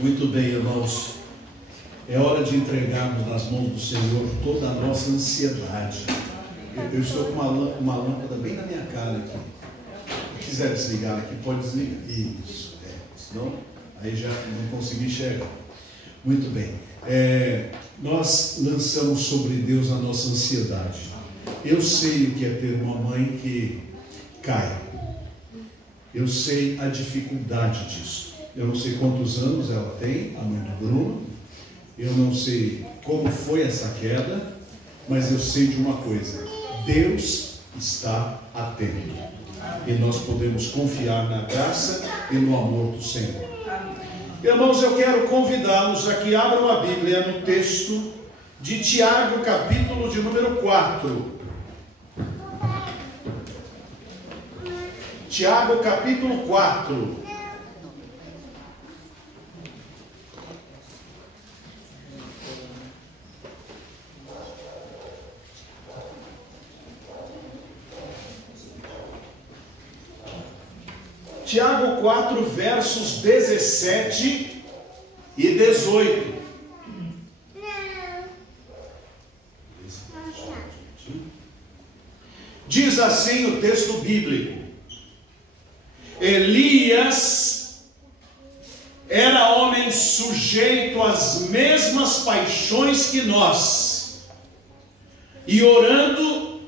Muito bem, irmãos. É hora de entregarmos nas mãos do Senhor toda a nossa ansiedade. Eu estou com uma lâmpada bem na minha cara aqui. Se quiser desligar aqui, pode desligar. Isso. Senão, aí já não consegui enxergar. Muito bem. Nós lançamos sobre Deus a nossa ansiedade. Eu sei o que é ter uma mãe que cai. Eu sei a dificuldade disso. Eu não sei quantos anos ela tem, a mãe do Bruno. Eu não sei como foi essa queda, mas eu sei de uma coisa: Deus está atento. E nós podemos confiar na graça e no amor do Senhor. Irmãos, eu quero convidá-los a que abram a Bíblia no texto de Tiago, capítulo de número 4. Tiago, capítulo 4. Tiago 4, versos 17 e 18. Diz assim o texto bíblico: Elias era homem sujeito às mesmas paixões que nós, e orando,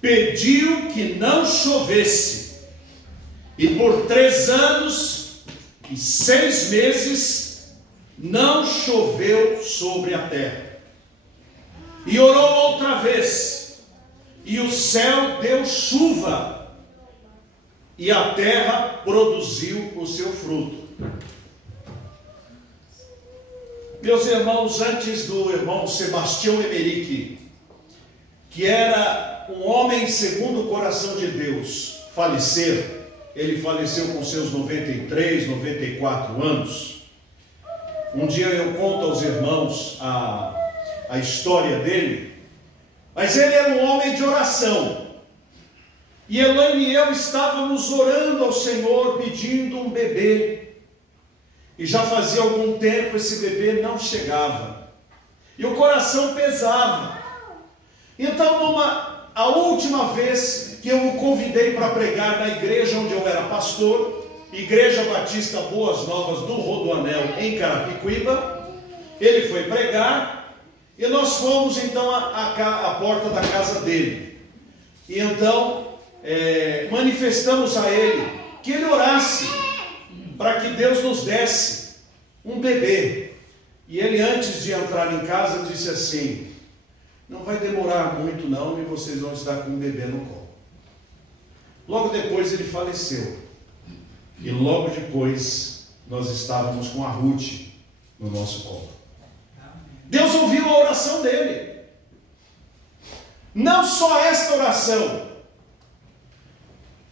pediu que não chovesse. E por 3 anos e 6 meses não choveu sobre a terra. E orou outra vez, e o céu deu chuva, e a terra produziu o seu fruto. Meus irmãos, antes do irmão Sebastião Emerick, que era um homem segundo o coração de Deus, falecer, ele faleceu com seus 93, 94 anos. Um dia eu conto aos irmãos a história dele, mas ele era um homem de oração. E Elaine e eu estávamos orando ao Senhor, pedindo um bebê. E já fazia algum tempo esse bebê não chegava. E o coração pesava. Então, a última vez que eu o convidei para pregar na igreja onde eu era pastor, Igreja Batista Boas Novas do Rodoanel, em Carapicuíba, ele foi pregar, e nós fomos então à porta da casa dele. E então manifestamos a ele que ele orasse para que Deus nos desse um bebê. E ele, antes de entrar em casa, disse assim: não vai demorar muito não, e vocês vão estar com um bebê no colo. Logo depois ele faleceu. E logo depois nós estávamos com a Ruth no nosso colo. Deus ouviu a oração dele. Não só esta oração,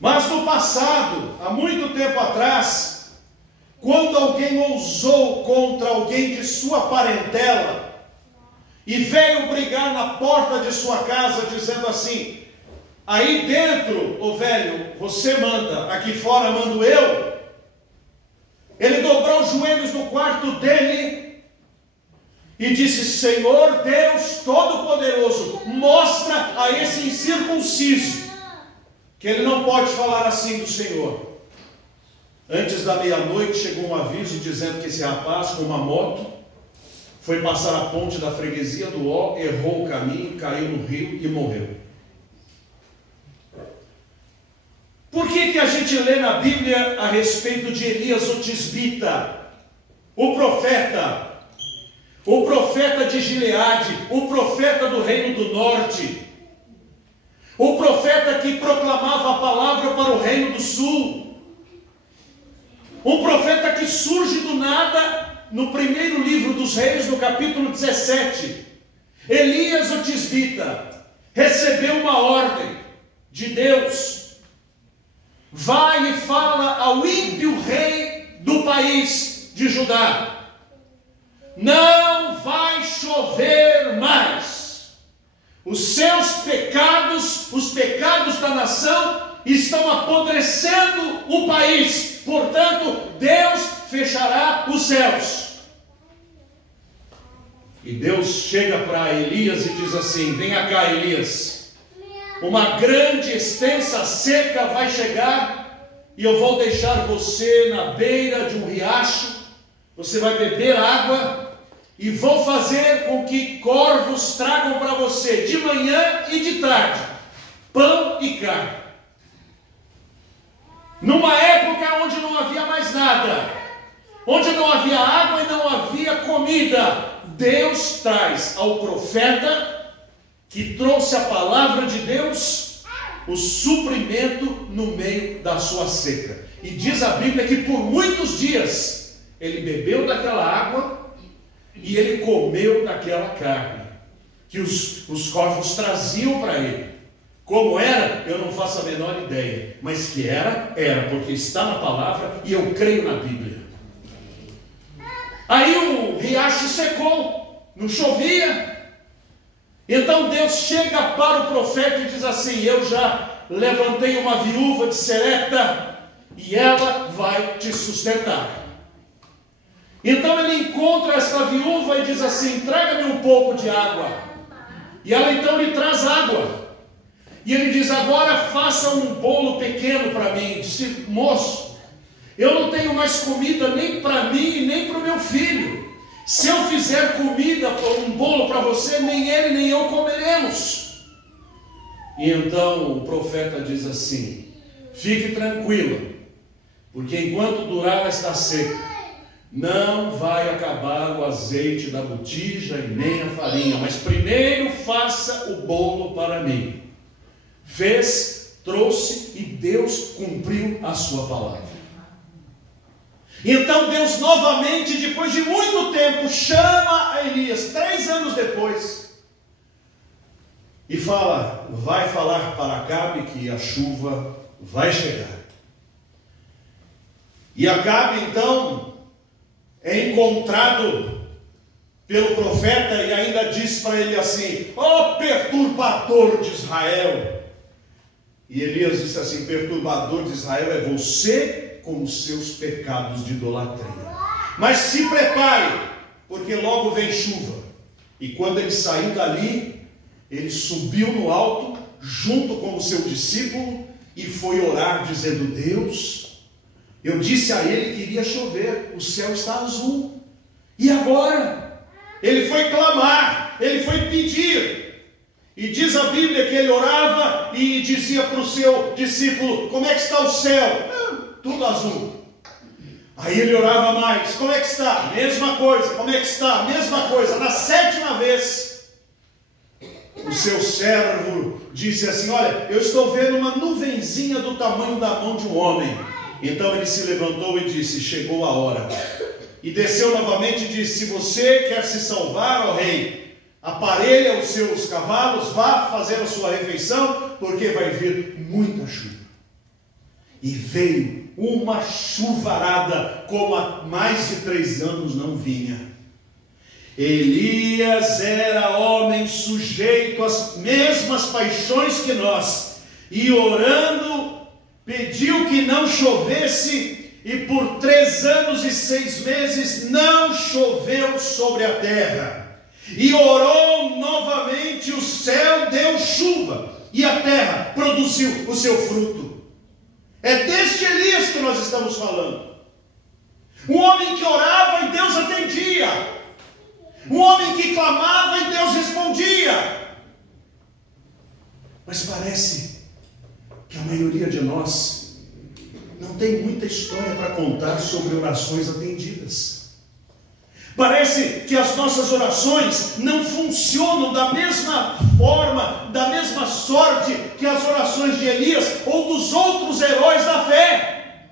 mas no passado, há muito tempo atrás, quando alguém ousou contra alguém de sua parentela e veio brigar na porta de sua casa dizendo assim: aí dentro, ô velho, você manda, aqui fora mando eu. Ele dobrou os joelhos no quarto dele e disse: Senhor Deus Todo-Poderoso, mostra a esse incircunciso que ele não pode falar assim do Senhor. Antes da meia-noite chegou um aviso dizendo que esse rapaz com uma moto foi passar a ponte da freguesia do Ó, errou o caminho, caiu no rio e morreu. Por que a gente lê na Bíblia a respeito de Elias o Tisbita, o profeta de Gileade, o profeta do reino do norte, o profeta que proclamava a palavra para o reino do sul, um profeta que surge do nada no primeiro livro dos Reis, no capítulo 17. Elias o Tisbita recebeu uma ordem de Deus: vai e fala ao ímpio rei do país de Judá, não vai chover mais. Os seus pecados, os pecados da nação, estão apodrecendo o país. Portanto, Deus fechará os céus. E Deus chega para Elias e diz assim: venha cá, Elias, uma grande, extensa seca vai chegar, e eu vou deixar você na beira de um riacho, você vai beber água, e vou fazer com que corvos tragam para você, de manhã e de tarde, pão e carne. Numa época onde não havia mais nada, onde não havia água e não havia comida, Deus traz ao profeta, que trouxe a palavra de Deus, o suprimento no meio da sua seca. E diz a Bíblia que por muitos dias ele bebeu daquela água e ele comeu daquela carne que os corvos traziam para ele. Como era, eu não faço a menor ideia, mas que era, porque está na palavra e eu creio na Bíblia. Aí o riacho secou, não chovia. Então Deus chega para o profeta e diz assim: eu já levantei uma viúva de Serepta e ela vai te sustentar. Então ele encontra esta viúva e diz assim: traga-me um pouco de água. E ela então lhe traz água. E ele diz: agora faça um bolo pequeno para mim. Disse: moço, eu não tenho mais comida nem para mim e nem para o meu filho. Se eu fizer comida, um bolo para você, nem ele nem eu comeremos. E então o profeta diz assim: fique tranquila, porque enquanto durar esta seca, não vai acabar o azeite da botija e nem a farinha, mas primeiro faça o bolo para mim. Fez, trouxe e Deus cumpriu a sua palavra. Então Deus novamente, depois de muito tempo, chama a Elias, 3 anos depois, e fala: vai falar para Acabe que a chuva vai chegar. E Acabe então é encontrado pelo profeta e ainda diz para ele assim: ó perturbador de Israel. E Elias disse assim: perturbador de Israel é você com os seus pecados de idolatria. Mas se prepare, porque logo vem chuva. E quando ele saiu dali, ele subiu no alto, junto com o seu discípulo, e foi orar, dizendo: Deus, eu disse a ele que iria chover, o céu está azul. E agora? Ele foi clamar, ele foi pedir. E diz a Bíblia que ele orava e dizia para o seu discípulo: como é que está o céu? Tudo azul. Aí ele orava mais: como é que está? Mesma coisa. Como é que está? Mesma coisa. Na 7ª vez, o seu servo disse assim: olha, eu estou vendo uma nuvenzinha do tamanho da mão de um homem. Então ele se levantou e disse: chegou a hora. E desceu novamente e disse: se você quer se salvar, ó rei, aparelha os seus cavalos, vá fazer a sua refeição, porque vai vir muita chuva. E veio uma chuvarada como há mais de 3 anos não vinha. Elias era homem sujeito às mesmas paixões que nós, e orando pediu que não chovesse, e por 3 anos e 6 meses não choveu sobre a terra. E orou novamente, o céu deu chuva, e a terra produziu o seu fruto. É deste Elias que nós estamos falando. Um homem que orava e Deus atendia. Um homem que clamava e Deus respondia. Mas parece que a maioria de nós não tem muita história para contar sobre orações atendidas. Parece que as nossas orações não funcionam da mesma forma, da mesma sorte que as orações de Elias ou dos outros heróis da fé.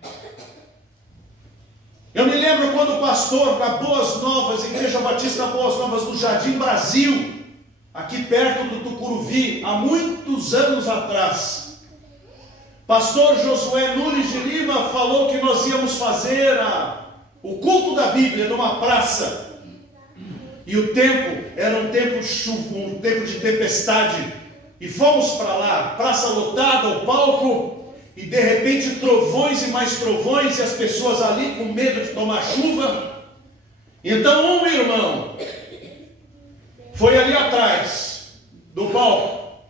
Eu me lembro quando o pastor da Boas Novas, Igreja Batista Boas Novas do Jardim Brasil, aqui perto do Tucuruvi, há muitos anos atrás, pastor Josué Nunes de Lima falou que nós íamos fazer o culto da Bíblia numa praça, e o tempo era um tempo de tempestade, e fomos para lá, praça lotada, o palco, e de repente trovões e mais trovões, e as pessoas ali com medo de tomar chuva. Então um irmão foi ali atrás do palco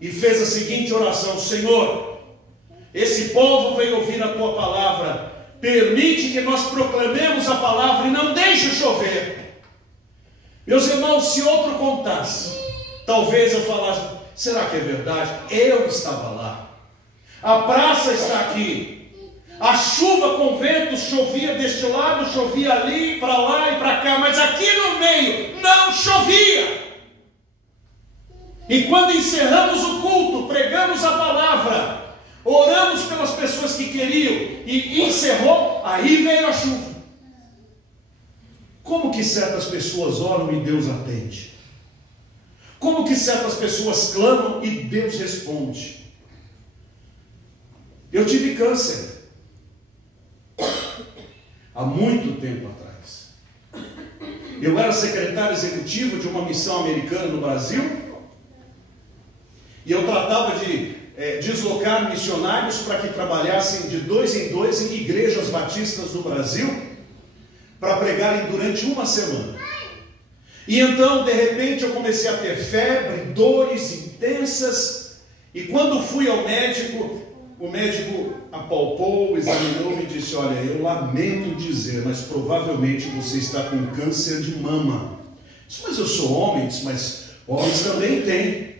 e fez a seguinte oração: Senhor, esse povo veio ouvir a tua palavra, permite que nós proclamemos a palavra e não deixe chover. Meus irmãos, se outro contasse, talvez eu falasse: será que é verdade? Eu estava lá, a praça está aqui, a chuva com vento chovia deste lado, chovia ali, para lá e para cá, mas aqui no meio não chovia. E quando encerramos o culto, pregamos a palavra, oramos pelas pessoas que queriam e encerrou, aí veio a chuva. Como que certas pessoas oram e Deus atende? Como que certas pessoas clamam e Deus responde? Eu tive câncer há muito tempo atrás. Eu era secretário executivo de uma missão americana no Brasil, e eu tratava de deslocar missionários para que trabalhassem de 2 em 2 em igrejas batistas no Brasil, para pregarem durante uma semana. E então, de repente, eu comecei a ter febre, dores intensas, e quando fui ao médico, o médico apalpou, examinou-me e disse: olha, eu lamento dizer, mas provavelmente você está com câncer de mama. Eu disse: mas eu sou homem. Eu disse: mas homens também têm.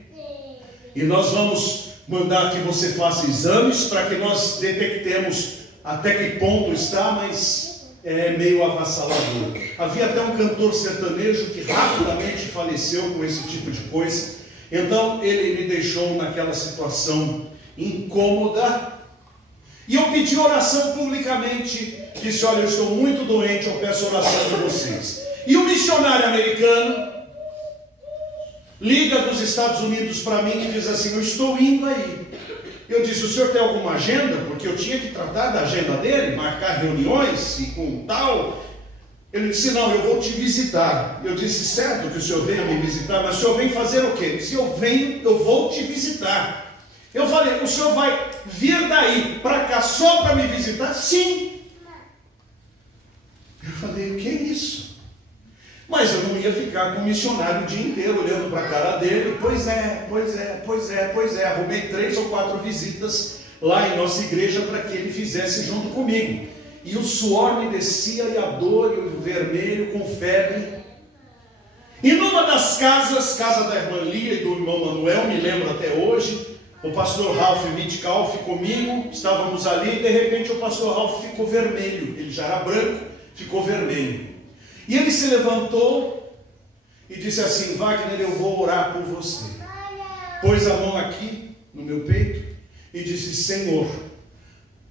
E nós vamos mandar que você faça exames para que nós detectemos até que ponto está, mas é meio avassalador. Havia até um cantor sertanejo que rapidamente faleceu com esse tipo de coisa. Então ele me deixou naquela situação incômoda, e eu pedi oração publicamente. Disse: olha, eu estou muito doente, eu peço oração de vocês. E o missionário americano liga dos Estados Unidos para mim e diz assim: eu estou indo aí. Eu disse: o senhor tem alguma agenda? Porque eu tinha que tratar da agenda dele, marcar reuniões e com tal. Ele disse: não, eu vou te visitar. Eu disse: certo que o senhor venha me visitar, mas o senhor vem fazer o quê? Ele disse: eu venho, eu vou te visitar. Eu falei: o senhor vai vir daí para cá só para me visitar? Sim. Eu falei: o que é isso? Mas eu não ia ficar com o missionário o dia inteiro olhando para a cara dele. Pois é. Arrumei 3 ou 4 visitas lá em nossa igreja para que ele fizesse junto comigo. E o suor me descia, e a dor, e o vermelho, com febre. E numa das casas, casa da irmã Lia e do irmão Manuel, me lembro até hoje, o pastor Ralph Mitkauf comigo, estávamos ali, e de repente o pastor Ralph ficou vermelho. Ele já era branco, ficou vermelho. E ele se levantou e disse assim: Wagner, eu vou orar por você. Pôs a mão aqui no meu peito e disse: Senhor,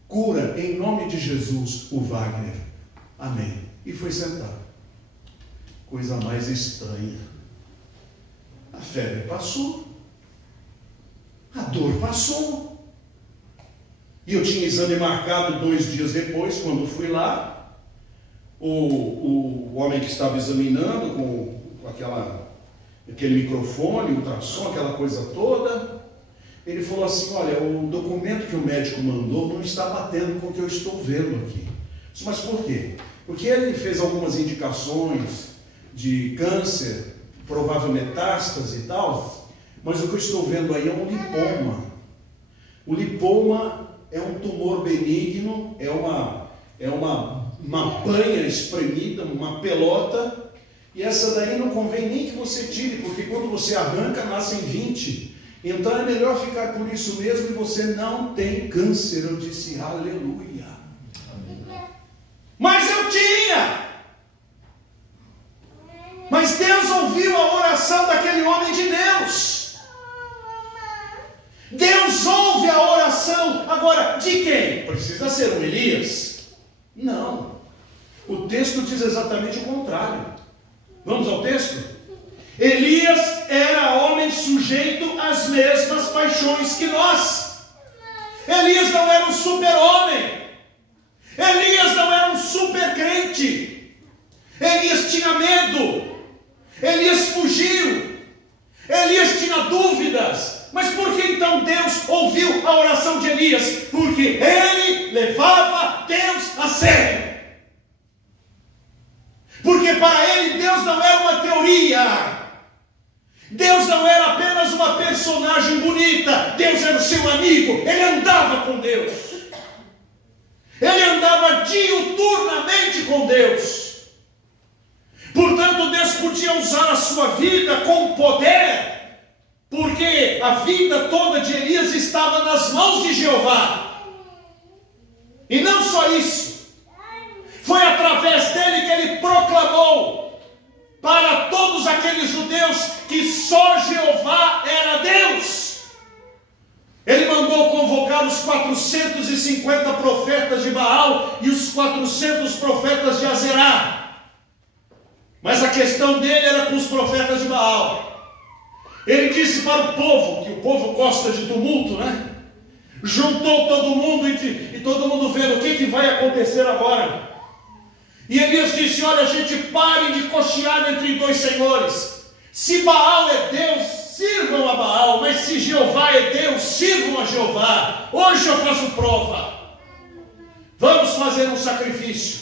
cura em nome de Jesus o Wagner. Amém. E foi sentado. Coisa mais estranha. A febre passou. A dor passou. E eu tinha exame marcado 2 dias depois, quando fui lá. O homem que estava examinando com aquele microfone, ultrassom, aquela coisa toda, ele falou assim: olha, o documento que o médico mandou não está batendo com o que eu estou vendo aqui. Disse: mas por quê? Porque ele fez algumas indicações de câncer, provável metástase e tal, mas o que eu estou vendo aí é um lipoma. O lipoma é um tumor benigno, é uma banha espremida, uma pelota, e essa daí não convém nem que você tire, porque quando você arranca, nascem 20. Então é melhor ficar por isso mesmo, e você não tem câncer. Eu disse: aleluia. Amém. Mas eu tinha. Mas Deus ouviu a oração daquele homem de Deus. Deus ouve a oração. Agora, de quem? Precisa ser um Elias? Não. O texto diz exatamente o contrário. Vamos ao texto? Elias era homem sujeito às mesmas paixões que nós. Elias não era um super-homem. Elias não era um super-crente. Elias tinha medo. Elias fugiu. Elias tinha dúvidas. Mas por que então Deus ouviu a oração de Elias? Porque ele levava Deus a sério. Porque para ele Deus não era uma teoria. Deus não era apenas uma personagem bonita. Deus era o seu amigo. Ele andava com Deus. Ele andava diuturnamente com Deus. Portanto, Deus podia usar a sua vida com poder, porque a vida toda de Elias estava nas mãos de Jeová. E não só isso, foi através dele que ele proclamou para todos aqueles judeus que só Jeová era Deus. Ele mandou convocar os 450 profetas de Baal e os 400 profetas de Azerá. Mas a questão dele era com os profetas de Baal. Ele disse para o povo, que o povo gosta de tumulto, né? Juntou todo mundo e todo mundo vendo o que vai acontecer agora. E Elias disse: olha, gente, parem de cochear entre dois senhores. Se Baal é Deus, sirvam a Baal, mas se Jeová é Deus, sirvam a Jeová. Hoje eu faço prova. Vamos fazer um sacrifício.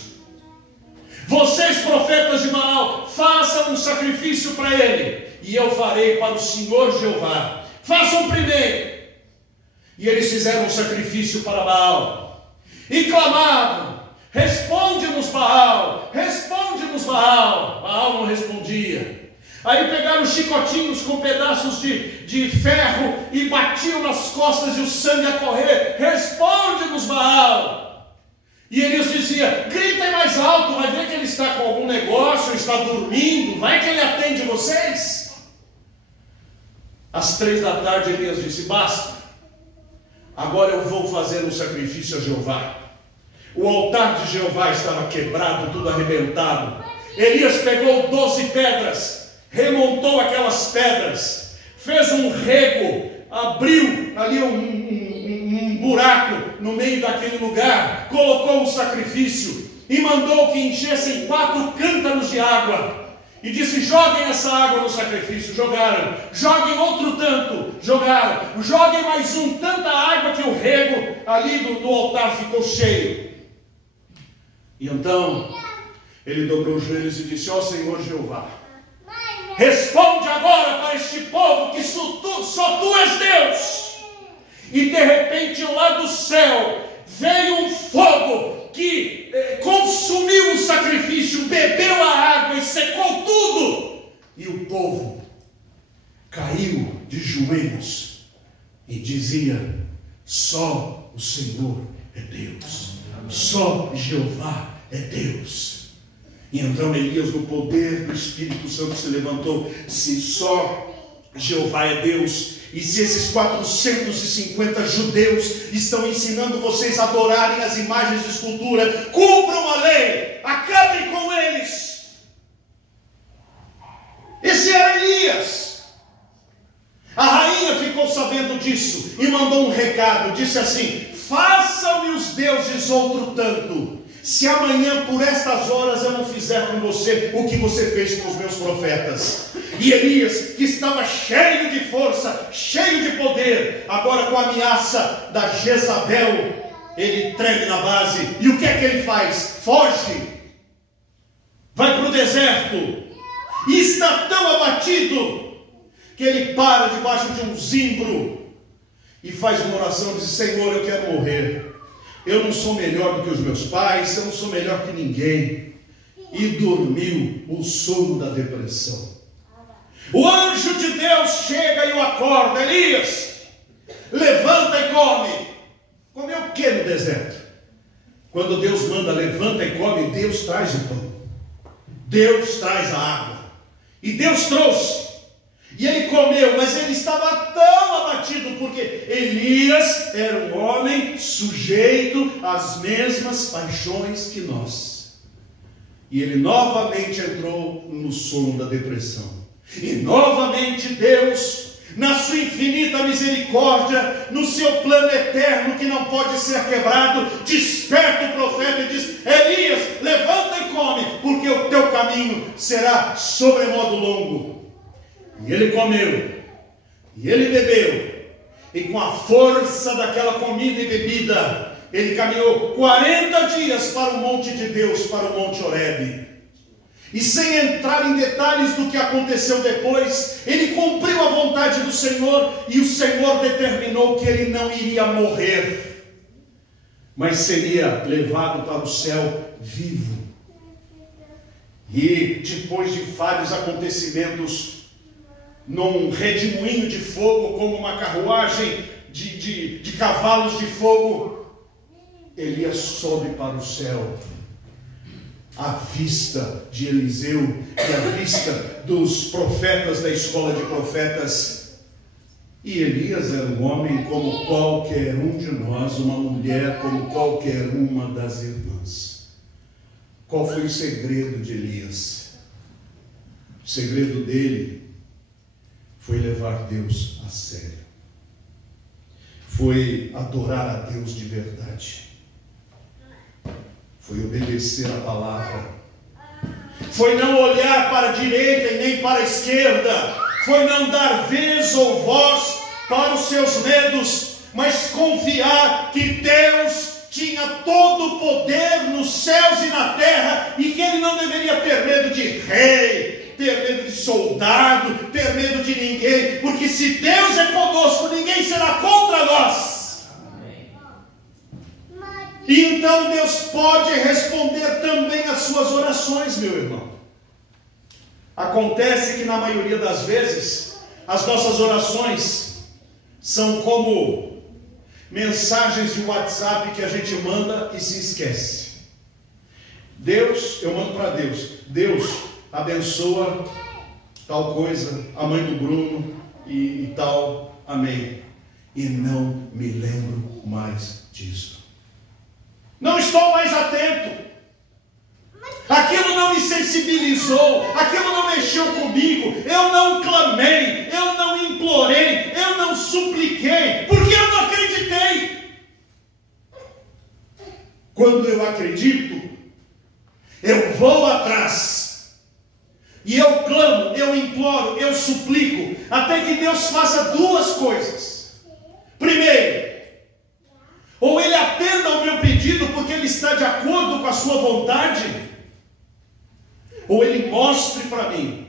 Vocês, profetas de Baal, façam um sacrifício para ele, e eu farei para o Senhor Jeová. Façam primeiro. E eles fizeram um sacrifício para Baal e clamavam: responde-nos, Baal, responde-nos, Baal. Baal não respondia. Aí pegaram chicotinhos com pedaços de ferro e batiam nas costas e o sangue a correr. Responde-nos, Baal. E Elias dizia: gritem mais alto, vai ver que ele está com algum negócio, está dormindo, vai que ele atende vocês. Às 3 da tarde Elias disse: basta, agora eu vou fazer um sacrifício a Jeová. O altar de Jeová estava quebrado, tudo arrebentado. Elias pegou 12 pedras, remontou aquelas pedras, fez um rego, abriu ali um buraco no meio daquele lugar, colocou um sacrifício e mandou que enchessem 4 cântaros de água. E disse: joguem essa água no sacrifício. Jogaram. Joguem outro tanto. Jogaram. Joguem mais um. Tanta água que o rego ali do altar ficou cheio. E então ele dobrou os joelhos e disse: ó Senhor Jeová, responde agora para este povo que só tu és Deus. E de repente lá do céu veio um fogo que consumiu o sacrifício, bebeu a água e secou tudo. E o povo caiu de joelhos e dizia: só o Senhor é Deus, só Jeová é Deus. E então Elias, no poder do Espírito Santo, se levantou: se só Jeová é Deus, e se esses 450 judeus estão ensinando vocês a adorarem as imagens de escultura, cumpram a lei, acabem com eles. Esse era Elias. A rainha ficou sabendo disso e mandou um recado, disse assim: façam-me os deuses outro tanto, se amanhã por estas horas eu não fizer com você o que você fez com os meus profetas. E Elias, que estava cheio de força, cheio de poder, agora com a ameaça da Jezabel, ele treme na base. E o que é que ele faz? Foge, vai para o deserto, e está tão abatido que ele para debaixo de um zimbro e faz uma oração, diz: Senhor, eu quero morrer, eu não sou melhor do que os meus pais, eu não sou melhor que ninguém. E dormiu o sono da depressão. O anjo de Deus chega e o acorda: Elias, levanta e come. Comeu o que no deserto? Quando Deus manda levanta e come, Deus traz o pão, Deus traz a água, e Deus trouxe. E ele comeu, mas ele estava tão abatido, porque Elias era um homem sujeito às mesmas paixões que nós. E ele novamente entrou no sono da depressão. E novamente Deus, na sua infinita misericórdia, no seu plano eterno que não pode ser quebrado, desperta o profeta e diz: Elias, levanta e come, porque o teu caminho será sobremodo longo. E ele comeu, e ele bebeu, E com a força daquela comida e bebida, ele caminhou 40 dias para o monte de Deus, para o monte Horebe. E sem entrar em detalhes do que aconteceu depois, ele cumpriu a vontade do Senhor, e o Senhor determinou que ele não iria morrer, mas seria levado para o céu vivo. E depois de vários acontecimentos, num redemoinho de fogo, como uma carruagem de cavalos de fogo, Elias sobe para o céu, à vista de Eliseu e à vista dos profetas da escola de profetas. E Elias era um homem como qualquer um de nós, uma mulher como qualquer uma das irmãs. Qual foi o segredo de Elias? O segredo dele foi levar Deus a sério, foi adorar a Deus de verdade, foi obedecer a palavra, foi não olhar para a direita e nem para a esquerda, foi não dar vez ou voz para os seus medos, mas confiar que Deus tinha todo o poder nos céus e na terra, e que ele não deveria ter medo de rei, ter medo de soldado, ter medo de ninguém, porque se Deus é conosco, ninguém será contra nós. Amém. E então Deus pode responder também às suas orações, meu irmão. Acontece que na maioria das vezes, as nossas orações são como mensagens de WhatsApp que a gente manda e se esquece. Deus, eu mando para Deus, Deus abençoa tal coisa, a mãe do Bruno e tal, amém. E não me lembro mais disso. Não estou mais atento. Aquilo não me sensibilizou, aquilo não mexeu comigo, eu não clamei, eu não implorei, eu não supliquei, porque eu não acreditei. Quando eu acredito, eu vou atrás, e eu clamo, eu imploro, eu suplico, até que Deus faça duas coisas. Primeiro, ou Ele atenda ao meu pedido porque Ele está de acordo com a sua vontade, ou Ele mostre para mim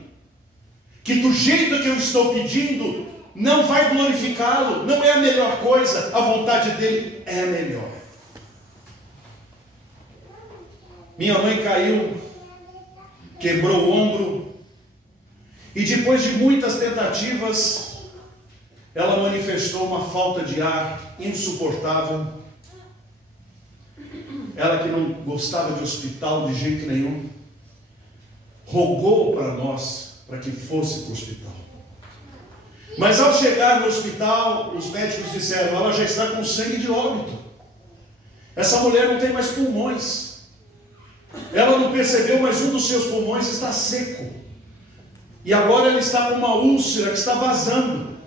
que do jeito que eu estou pedindo não vai glorificá-lo, não é a melhor coisa, a vontade dele é a melhor. Minha mãe caiu, quebrou o ombro, e depois de muitas tentativas, ela manifestou uma falta de ar insuportável. Ela que não gostava de hospital de jeito nenhum, rogou para nós, para que fosse para o hospital. Mas ao chegar no hospital, os médicos disseram, ela já está com sangue de óbito. Essa mulher não tem mais pulmões. Ela não percebeu, mas um dos seus pulmões está seco. E agora ela está com uma úlcera que está vazando.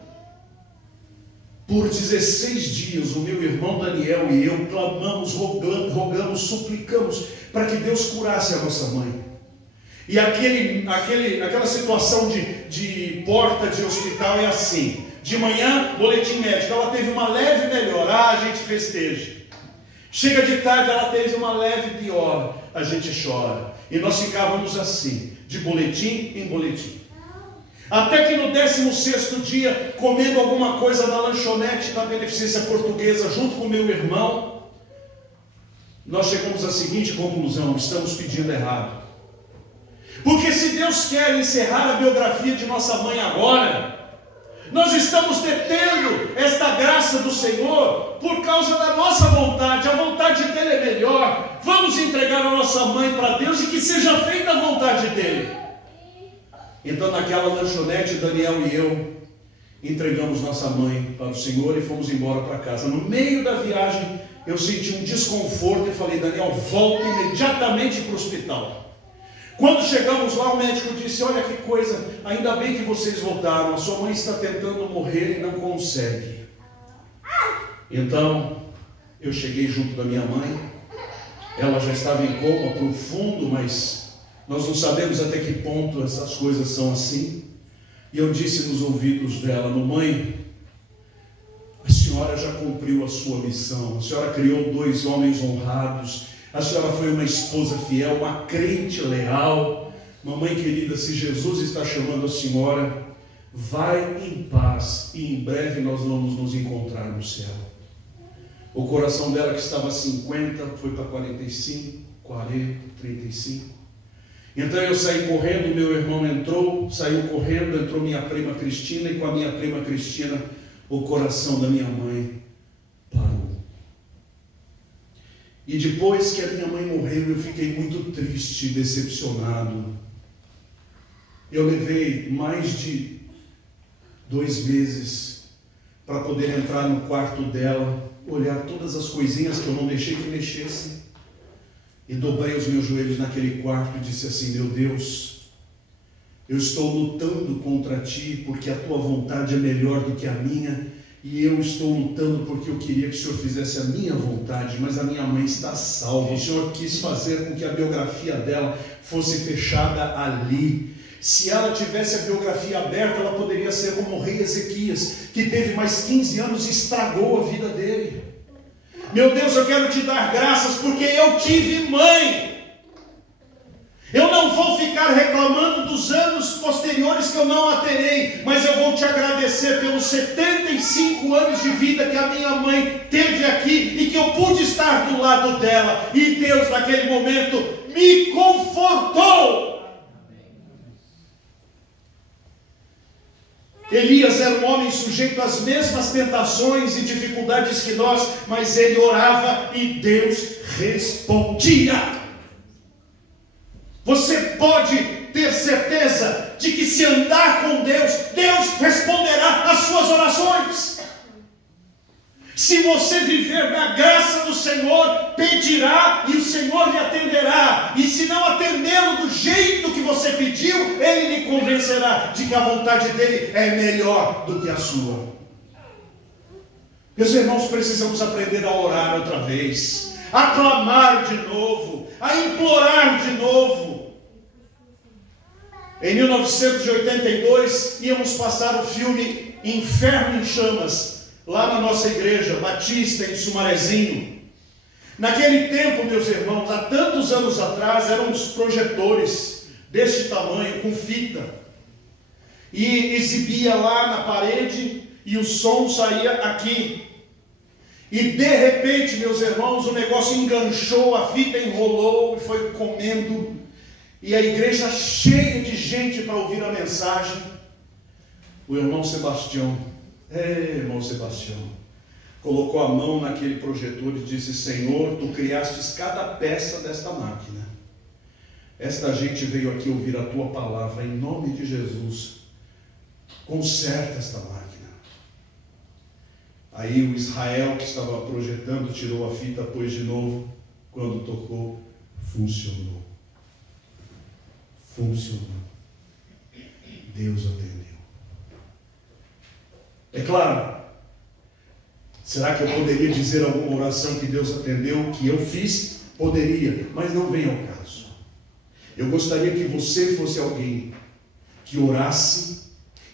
Por 16 dias, o meu irmão Daniel e eu clamamos, rogamos, suplicamos para que Deus curasse a nossa mãe. E aquela situação de porta de hospital é assim: de manhã, boletim médico, ela teve uma leve melhora, a gente festeja. Chega de tarde, ela teve uma leve pior, a gente chora. E nós ficávamos assim, de boletim em boletim. Até que no 16º dia, comendo alguma coisa na lanchonete da Beneficência Portuguesa, junto com meu irmão, nós chegamos à seguinte conclusão: estamos pedindo errado. Porque se Deus quer encerrar a biografia de nossa mãe agora, nós estamos detendo esta graça do Senhor por causa da nossa vontade. A vontade dele é melhor. Vamos entregar a nossa mãe para Deus e que seja feita a vontade dele. Então naquela lanchonete, Daniel e eu entregamos nossa mãe para o Senhor e fomos embora para casa. No meio da viagem eu senti um desconforto e falei, Daniel, volta imediatamente para o hospital. Quando chegamos lá, o médico disse, olha que coisa, ainda bem que vocês voltaram, a sua mãe está tentando morrer e não consegue. Então, eu cheguei junto da minha mãe, ela já estava em coma profundo, mas nós não sabemos até que ponto essas coisas são assim. E eu disse nos ouvidos dela, mamãe, senhora já cumpriu a sua missão. A senhora criou 2 homens honrados. A senhora foi uma esposa fiel, uma crente leal. Mamãe querida, se Jesus está chamando a senhora, vai em paz e em breve nós vamos nos encontrar no céu. O coração dela, que estava a 50, foi para 45, 40, 35. Então eu saí correndo, meu irmão entrou, saiu correndo, entrou minha prima Cristina, e com a minha prima Cristina o coração da minha mãe parou. E depois que a minha mãe morreu, eu fiquei muito triste, decepcionado. Eu levei mais de 2 meses para poder entrar no quarto dela, olhar todas as coisinhas que eu não deixei que mexessem, e dobrei os meus joelhos naquele quarto e disse assim: meu Deus, eu estou lutando contra ti porque a tua vontade é melhor do que a minha, e eu estou lutando porque eu queria que o Senhor fizesse a minha vontade, mas a minha mãe está salva. O Senhor quis fazer com que a biografia dela fosse fechada ali. Se ela tivesse a biografia aberta, ela poderia ser como o rei Ezequias, que teve mais 15 anos e estragou a vida dele. Meu Deus, eu quero te dar graças porque eu tive mãe. Eu não vou ficar reclamando dos anos posteriores que eu não a terei, mas eu vou te agradecer pelos 75 anos de vida que a minha mãe teve aqui e que eu pude estar do lado dela. E Deus, naquele momento, me confortou. Elias era um homem sujeito às mesmas tentações e dificuldades que nós, mas ele orava e Deus respondia. Você pode ter certeza de que se andar com Deus, Deus responderá às suas orações. Se você viver na graça do Senhor, pedirá e o Senhor lhe atenderá. E se não atendê-lo do jeito que você pediu, Ele lhe convencerá de que a vontade dEle é melhor do que a sua. Meus irmãos, precisamos aprender a orar outra vez, a clamar de novo, a implorar de novo. Em 1982, íamos passar o filme Inferno em Chamas, lá na nossa igreja batista em Sumarezinho. Naquele tempo, meus irmãos, há tantos anos atrás, eram uns projetores deste tamanho, com fita, e exibia lá na parede, e o som saía aqui. E de repente, meus irmãos, o negócio enganchou, a fita enrolou e foi comendo, e a igreja cheia de gente para ouvir a mensagem. O irmão Sebastião, irmão Sebastião, colocou a mão naquele projetor e disse: Senhor, tu criastes cada peça desta máquina. Esta gente veio aqui ouvir a tua palavra, em nome de Jesus, conserta esta máquina. Aí o Israel, que estava projetando, tirou a fita, pôs de novo. Quando tocou, funcionou. Funcionou. Deus atendeu. É claro, será que eu poderia dizer alguma oração que Deus atendeu, que eu fiz? Poderia, mas não vem ao caso. Eu gostaria que você fosse alguém que orasse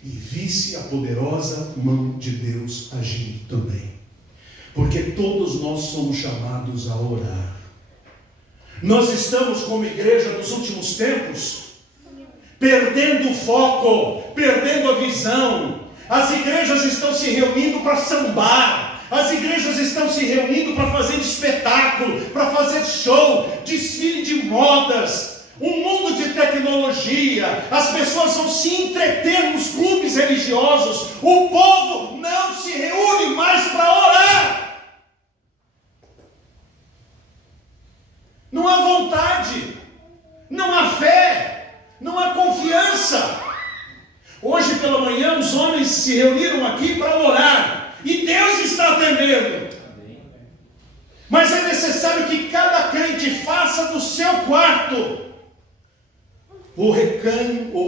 e visse a poderosa mão de Deus agindo também. Porque todos nós somos chamados a orar. Nós estamos como igreja nos últimos tempos, perdendo o foco, perdendo a visão. As igrejas estão se reunindo para sambar. As igrejas estão se reunindo para fazer espetáculo, para fazer show, desfile de modas, um mundo de tecnologia. As pessoas vão se entreter nos clubes religiosos. O povo não se reúne mais para orar. Não há vontade, não há fé, não há confiança. Hoje pela manhã os homens se reuniram aqui para orar, e Deus está atendendo. Mas é necessário que cada crente faça do seu quarto o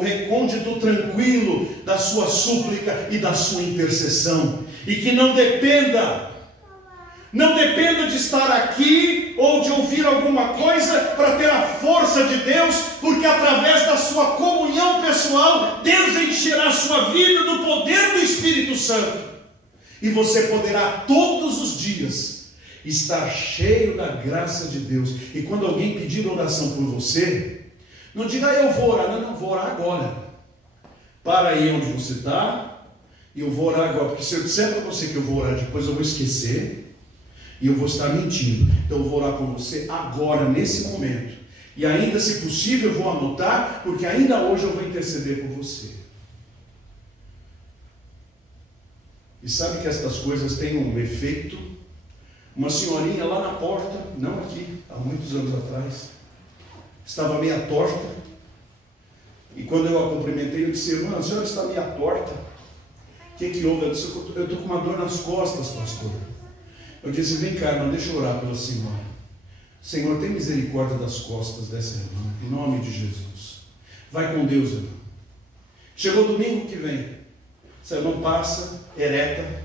recôndito tranquilo da sua súplica e da sua intercessão, e que não dependa de estar aqui ou de ouvir alguma coisa para ter a força de Deus, porque através da sua comunhão pessoal, Deus encherá a sua vida do poder do Espírito Santo. E você poderá todos os dias estar cheio da graça de Deus. E quando alguém pedir oração por você, não diga, eu vou orar. Não, vou orar agora. Para aí onde você está, e eu vou orar agora. Porque se eu disser para você que eu vou orar depois, eu vou esquecer, e eu vou estar mentindo. Então eu vou orar por você agora, nesse momento. E ainda, se possível, eu vou anotar, porque ainda hoje eu vou interceder por você. E sabe que estas coisas têm um efeito? Uma senhorinha lá na porta, não aqui, há muitos anos atrás, estava meia torta. E quando eu a cumprimentei, eu disse, irmã, a senhora está meia torta. O que houve? Eu disse, eu estou com uma dor nas costas, pastor. Eu disse, vem cá, irmã, deixa eu orar pela senhora. Senhor, tem misericórdia das costas dessa irmã, em nome de Jesus. Vai com Deus, irmã. Chegou domingo que vem. Essa irmã passa, ereta.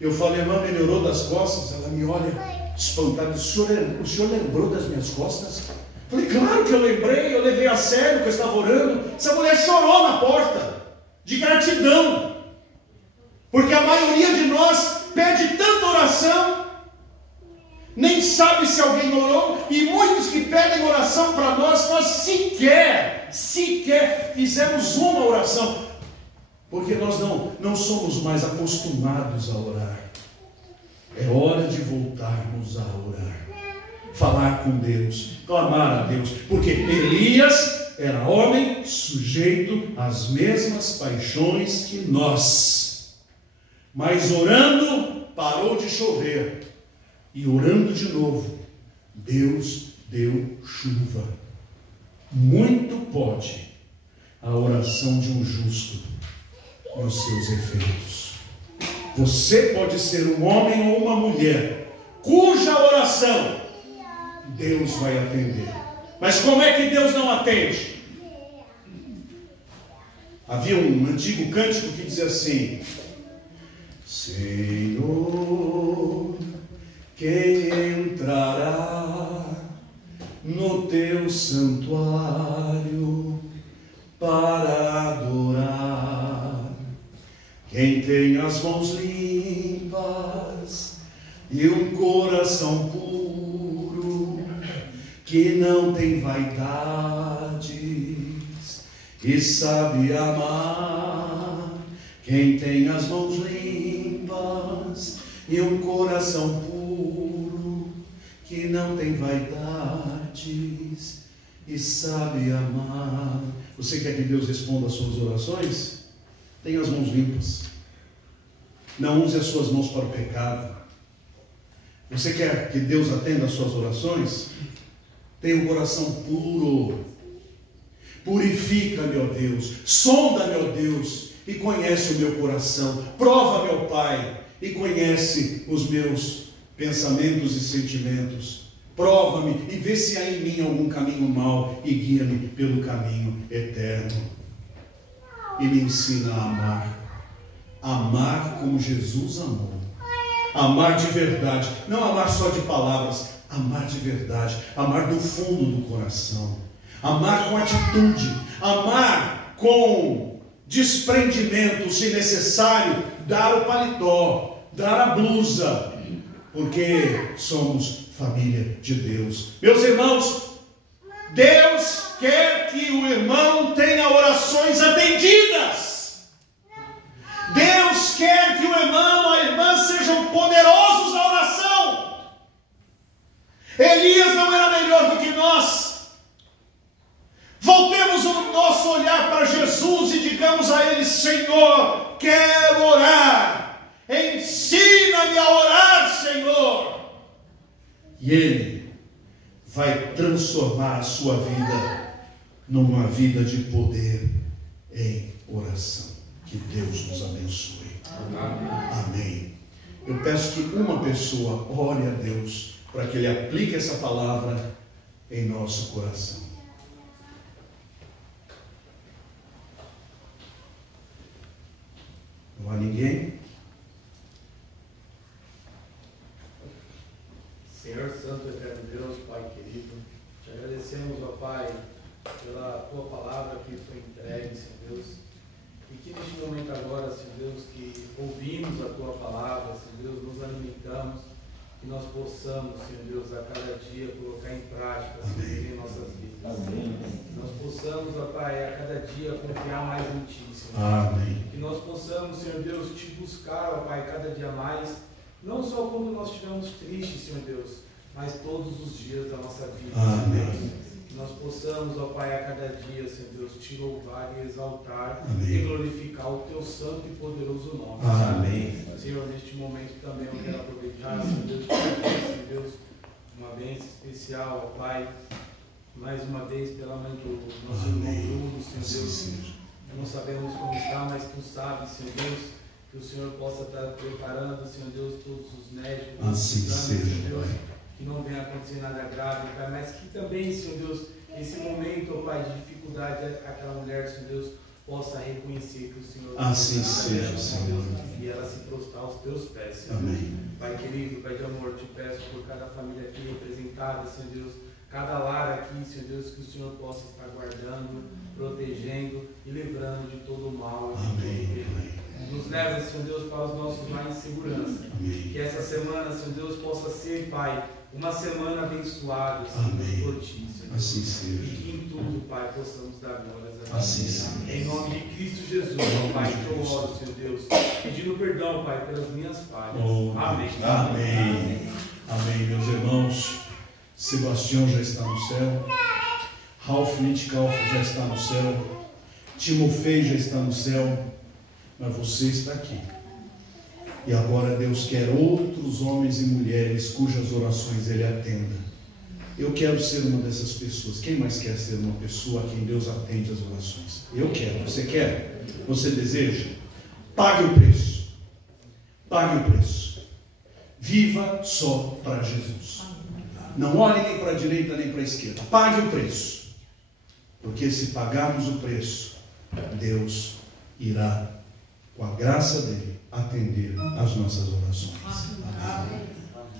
Eu falo, irmã, melhorou das costas? Ela me olha espantada. O senhor lembrou das minhas costas? Eu falei, claro que eu lembrei, eu levei a sério que eu estava orando. Essa mulher chorou na porta, de gratidão. Porque a maioria de nós pede tanta oração, nem sabe se alguém orou, e muitos que pedem oração para nós sequer fizemos uma oração. Porque nós não somos mais acostumados a orar. É hora de voltarmos a orar. Falar com Deus, clamar a Deus. Porque Elias era homem sujeito às mesmas paixões que nós. Mas orando, parou de chover. E orando de novo, Deus deu chuva. Muito pode a oração de um justo nos seus efeitos. Você pode ser um homem ou uma mulher cuja oração Deus vai atender. Mas como é que Deus não atende? Havia um antigo cântico que dizia assim: Senhor, quem entrará no teu santuário para adorar? Quem tem as mãos limpas e um coração puro, que não tem vaidades e sabe amar. Quem tem as mãos limpas e um coração puro, que não tem vaidades e sabe amar. Você quer que Deus responda às suas orações? Tenha as mãos limpas. Não use as suas mãos para o pecado. Você quer que Deus atenda às suas orações? Tenha um coração puro. Purifica-me, ó Deus. Sonda-me, ó Deus, e conhece o meu coração. Prova-me, ó Pai, e conhece os meus pensamentos e sentimentos. Prova-me e vê se há em mim algum caminho mau e guia-me pelo caminho eterno. E me ensina a amar. Amar como Jesus amou. Amar de verdade. Não amar só de palavras. Amar de verdade. Amar do fundo do coração. Amar com atitude. Amar com desprendimento, se necessário, dar o paletó, dar a blusa. Porque somos família de Deus. Meus irmãos, Deus quer que o irmão tenha orações atendidas. Deus quer que o irmão, a irmã sejam poderosos na oração. Elias não era melhor do que nós. Voltemos o nosso olhar para Jesus e digamos a Ele: Senhor, quero orar. Ensina-me a orar, Senhor. E Ele vai transformar a sua vida numa vida de poder em oração. Que Deus nos abençoe. Amém. Eu peço que uma pessoa ore a Deus para que Ele aplique essa palavra em nosso coração. Não há ninguém? Senhor Santo, eterno Deus, Pai querido, te agradecemos, ó Pai, pela Tua palavra que foi entregue, Senhor Deus. E que neste momento agora, Senhor Deus, que ouvimos a Tua palavra, Senhor Deus, nos alimentamos, que nós possamos, Senhor Deus, a cada dia colocar em prática, Senhor Deus, em nossas vidas. Amém. Que nós possamos, ó Pai, a cada dia confiar mais em Ti, Senhor. Amém. Que nós possamos, Senhor Deus, Te buscar, ó Pai, cada dia mais, não só quando nós estivermos tristes, Senhor Deus, mas todos os dias da nossa vida, Senhor Deus. Que nós possamos, ó Pai, a cada dia, Senhor Deus, Te louvar e exaltar. Amém. E glorificar o Teu santo e poderoso nome. Amém. Senhor, neste momento também eu quero aproveitar, Senhor Deus, Senhor Deus, uma bênção especial, ó Pai, mais uma vez pela mãe do nosso irmão Bruno, Senhor Deus. Não sabemos como está, mas Tu sabes, Senhor Deus, que o Senhor possa estar preparando, Senhor Deus, todos os médicos, assim exames, seja, Senhor Deus, Pai. que não venha acontecer nada grave, Pai, mas que também, Senhor Deus, esse momento, ó Pai, de dificuldade, aquela mulher, Senhor Deus, possa reconhecer que o Senhor Assim não seja, dela, Senhor. e ela se prostrar aos Teus pés, Senhor. Amém. Pai querido, Pai de amor, Te peço por cada família aqui representada, Senhor Deus, cada lar aqui, Senhor Deus, que o Senhor possa estar guardando, protegendo e livrando de todo o mal e de Amém. todo o perigo. Nos leva, Senhor Deus, para os nossos lares em segurança. Amém. Que essa semana, Senhor Deus, possa ser, Pai, uma semana abençoada, Senhor, Amém. por Ti, Senhor. Assim E seja. que em tudo, Pai, possamos dar glórias a Ti. Assim seja. Em nome de Cristo Jesus, ó Pai, que eu oro, Senhor Deus, pedindo perdão, Pai, pelas minhas falhas. Oh, Amém. Amém. Amém, meus irmãos. Sebastião já está no céu. Ralph Mitkauf já está no céu. Timofei já está no céu. Mas você está aqui. E agora Deus quer outros homens e mulheres cujas orações Ele atenda. Eu quero ser uma dessas pessoas. Quem mais quer ser uma pessoa a quem Deus atende as orações? Eu quero. Você quer? Você deseja? Pague o preço. Pague o preço. Viva só para Jesus. Não olhe nem para a direita nem para a esquerda. Pague o preço. Porque se pagarmos o preço, Deus irá, com a graça dele, atender as nossas orações. Amém.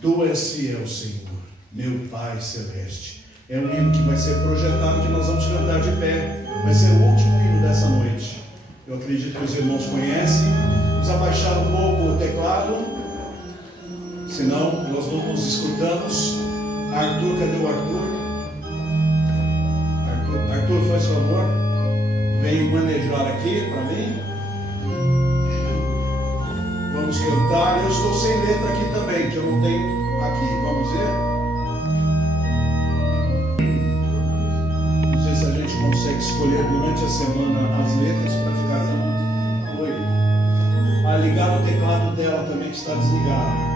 Tu és fiel, Senhor, meu Pai Celeste. É um hino que vai ser projetado, que nós vamos cantar de pé. Vai ser o último hino dessa noite. Eu acredito que os irmãos conhecem. Vamos abaixar um pouco o teclado. Senão, nós não nos escutamos. Arthur, cadê o Arthur? Arthur, faz favor. Vem manejar aqui para mim. Vamos cantar. Eu estou sem letra aqui também, que eu não tenho aqui. Vamos ver? Não sei se a gente consegue escolher durante a semana as letras para ficar tudo. Oi. Ah, ligar o teclado dela também, que está desligado.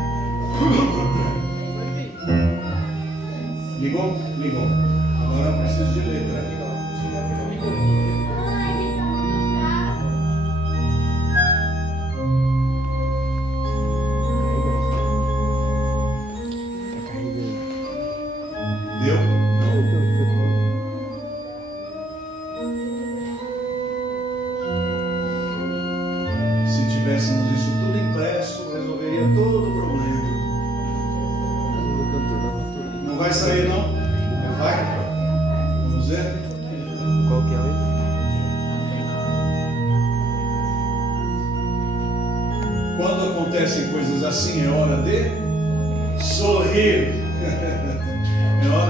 Ligou? Ligou. Agora eu preciso de letra. Deu? Se tivéssemos isso tudo impresso, resolveria todo o problema. Não vai sair não? Não vai? Vamos ver? Qual que é esse? Quando acontecem coisas assim, é hora de sorrir. É hora